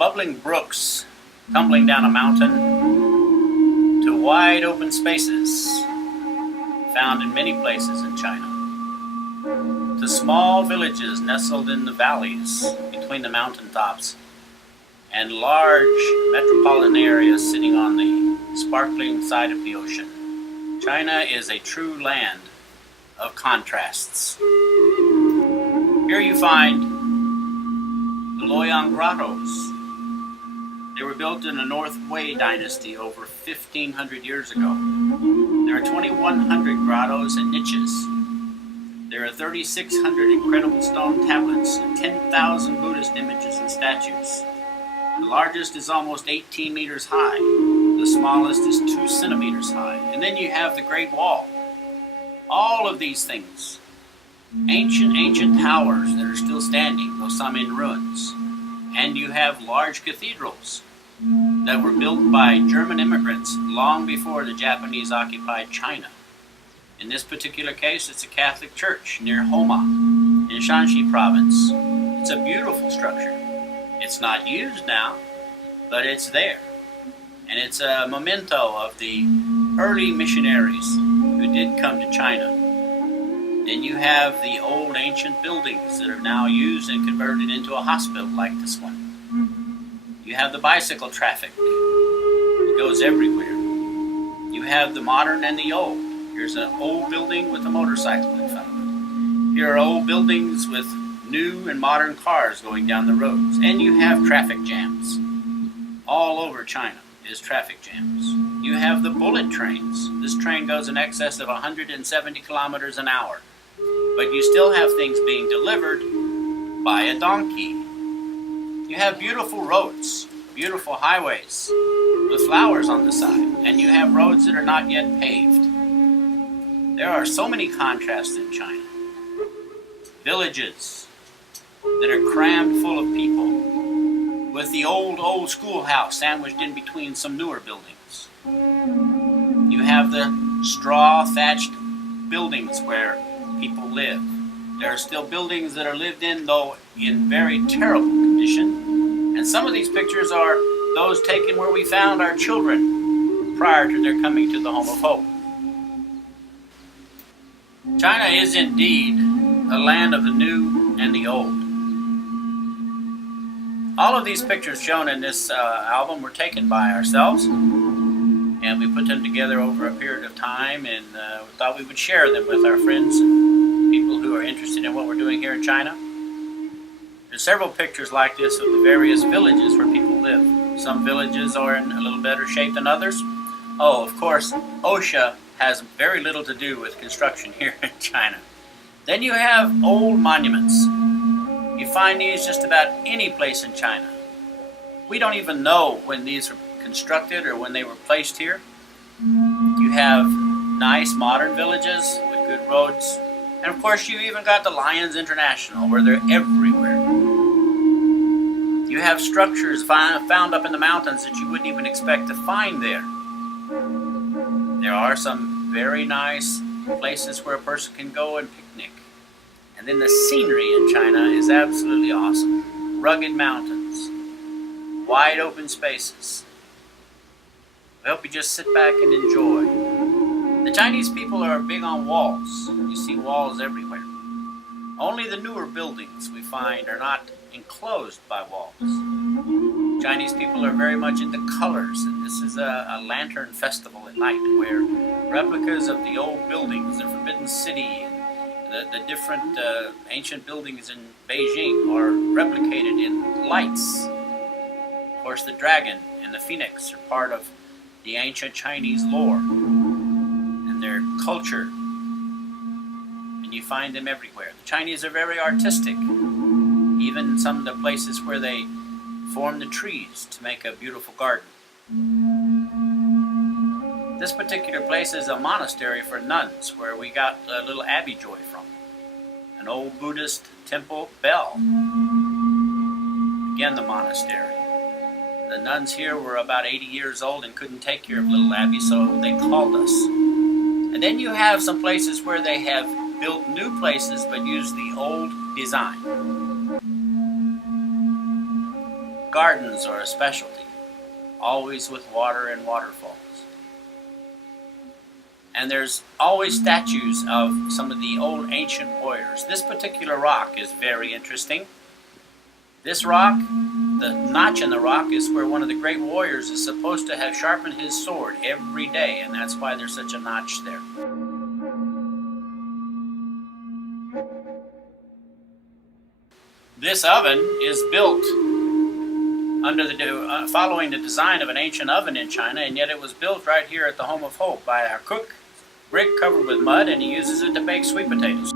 bubbling brooks tumbling down a mountain to wide open spaces found in many places in China, to small villages nestled in the valleys between the mountaintops, and large metropolitan areas sitting on the sparkling side of the ocean. China is a true land of contrasts. Here you find the Luoyang Grottos. They were built in the North Wei dynasty over 1,500 years ago. There are 2,100 grottos and niches. There are 3,600 incredible stone tablets and 10,000 Buddhist images and statues. The largest is almost 18 meters high. The smallest is 2 centimeters high. And then you have the Great Wall. All of these things, ancient towers that are still standing, though some in ruins. And you have large cathedrals that were built by German immigrants long before the Japanese occupied China. In this particular case, it's a Catholic church near Homa in Shanxi province. It's a beautiful structure. It's not used now, but it's there. And it's a memento of the early missionaries who did come to China. Then you have the old ancient buildings that are now used and converted into a hospital like this one. You have the bicycle traffic. It goes everywhere. You have the modern and the old. Here's an old building with a motorcycle in front of it. Here are old buildings with new and modern cars going down the roads. And you have traffic jams. All over China is traffic jams. You have the bullet trains. This train goes in excess of 170 kilometers an hour. But you still have things being delivered by a donkey. You have beautiful roads, beautiful highways with flowers on the side, and you have roads that are not yet paved. There are so many contrasts in China. Villages that are crammed full of people, with the old schoolhouse sandwiched in between some newer buildings. You have the straw thatched buildings where people live. There are still buildings that are lived in, though in very terrible condition. And some of these pictures are those taken where we found our children prior to their coming to the Home of Hope. China is indeed a land of the new and the old. All of these pictures shown in this album were taken by ourselves, and we put them together over a period of time, and we thought we would share them with our friends and people who are interested in what we're doing here in China. There's several pictures like this of the various villages where people live. Some villages are in a little better shape than others. Oh, of course, OSHA has very little to do with construction here in China. Then you have old monuments. You find these just about any place in China. We don't even know when these were constructed or when they were placed here. You have nice modern villages with good roads. And of course you even got the Lions International, where they're everywhere. You have structures found up in the mountains that you wouldn't even expect to find there. There are some very nice places where a person can go and picnic. And then the scenery in China is absolutely awesome. Rugged mountains, wide open spaces. I hope you just sit back and enjoy. The Chinese people are big on walls. You see walls everywhere. Only the newer buildings we find are not enclosed by walls. Chinese people are very much into colors, and this is a lantern festival at night where replicas of the old buildings, the Forbidden City, and the different ancient buildings in Beijing are replicated in lights. Of course, the dragon and the phoenix are part of the ancient Chinese lore and their culture, and you find them everywhere. The Chinese are very artistic, even in some of the places where they form the trees to make a beautiful garden. This particular place is a monastery for nuns, where we got a little abbey joy from. An old Buddhist temple bell. Again, the monastery. The nuns here were about 80 years old and couldn't take care of little Abby, so they called us. And then you have some places where they have built new places but use the old design. Gardens are a specialty, always with water and waterfalls. And there's always statues of some of the old ancient warriors. This particular rock is very interesting. This rock, the notch in the rock, is where one of the great warriors is supposed to have sharpened his sword every day, and that's why there's such a notch there. This oven is built under following the design of an ancient oven in China, and yet it was built right here at the Home of Hope by a cook, brick covered with mud, and he uses it to bake sweet potatoes.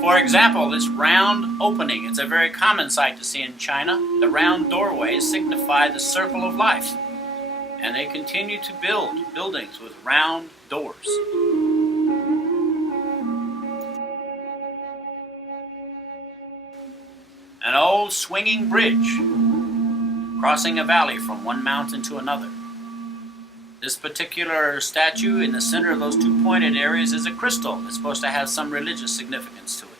For example, this round opening, it's a very common sight to see in China. The round doorways signify the circle of life, and they continue to build buildings with round doors. An old swinging bridge crossing a valley from one mountain to another. This particular statue in the center of those two pointed areas is a crystal that's supposed to have some religious significance to it.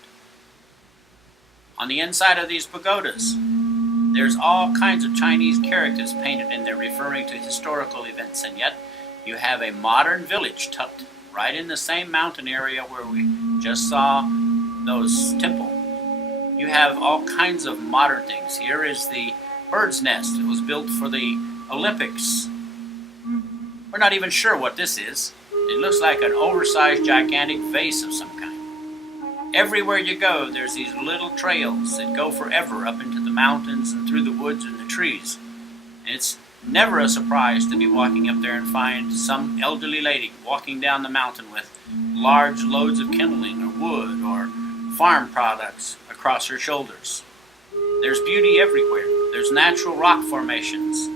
On the inside of these pagodas, there's all kinds of Chinese characters painted in there referring to historical events, and yet you have a modern village tucked right in the same mountain area where we just saw those temples. You have all kinds of modern things. Here is the bird's nest. It was built for the Olympics. We're not even sure what this is. It looks like an oversized, gigantic vase of some kind. Everywhere you go, there's these little trails that go forever up into the mountains and through the woods and the trees. And it's never a surprise to be walking up there and find some elderly lady walking down the mountain with large loads of kindling or wood or farm products across her shoulders. There's beauty everywhere. There's natural rock formations.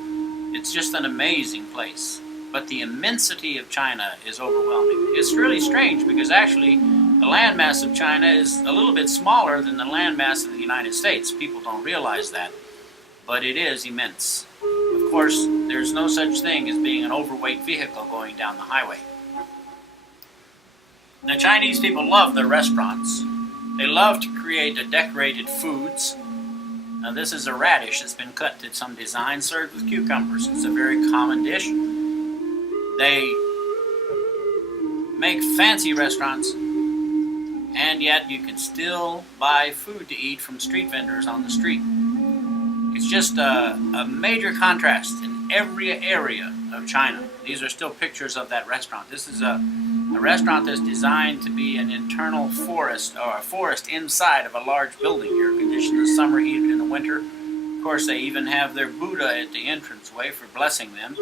It's just an amazing place. But the immensity of China is overwhelming. It's really strange because actually the landmass of China is a little bit smaller than the landmass of the United States. People don't realize that, but it is immense. Of course, there's no such thing as being an overweight vehicle going down the highway. The Chinese people love their restaurants. They love to create decorated foods. Now this is a radish that's been cut to some design, served with cucumbers. It's a very common dish. They make fancy restaurants, and yet you can still buy food to eat from street vendors on the street. It's just a major contrast in every area of China. These are still pictures of that restaurant. This is a restaurant that's designed to be an internal forest, or a forest inside of a large building, air conditioned in the summer, heated in the winter. Of course, they even have their Buddha at the entranceway for blessing them.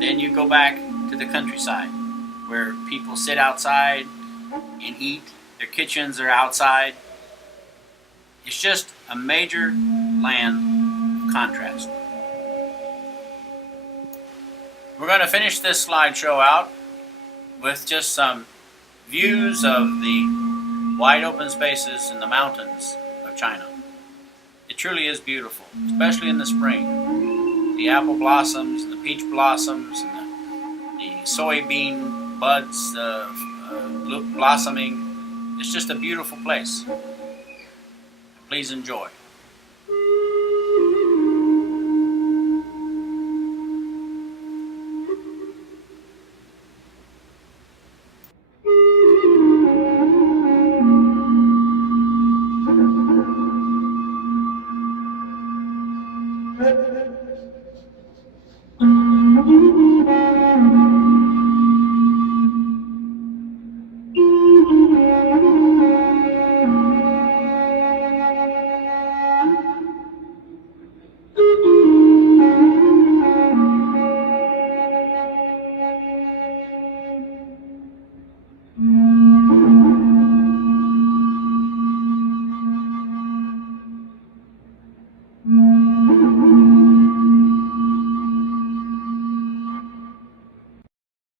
Then you go back to the countryside, where people sit outside and eat. Their kitchens are outside. It's just a major land of contrast. We're going to finish this slideshow out with just some views of the wide open spaces in the mountains of China. It truly is beautiful, especially in the spring. The apple blossoms, and the peach blossoms, and the soybean buds blossoming. It's just a beautiful place. Please enjoy.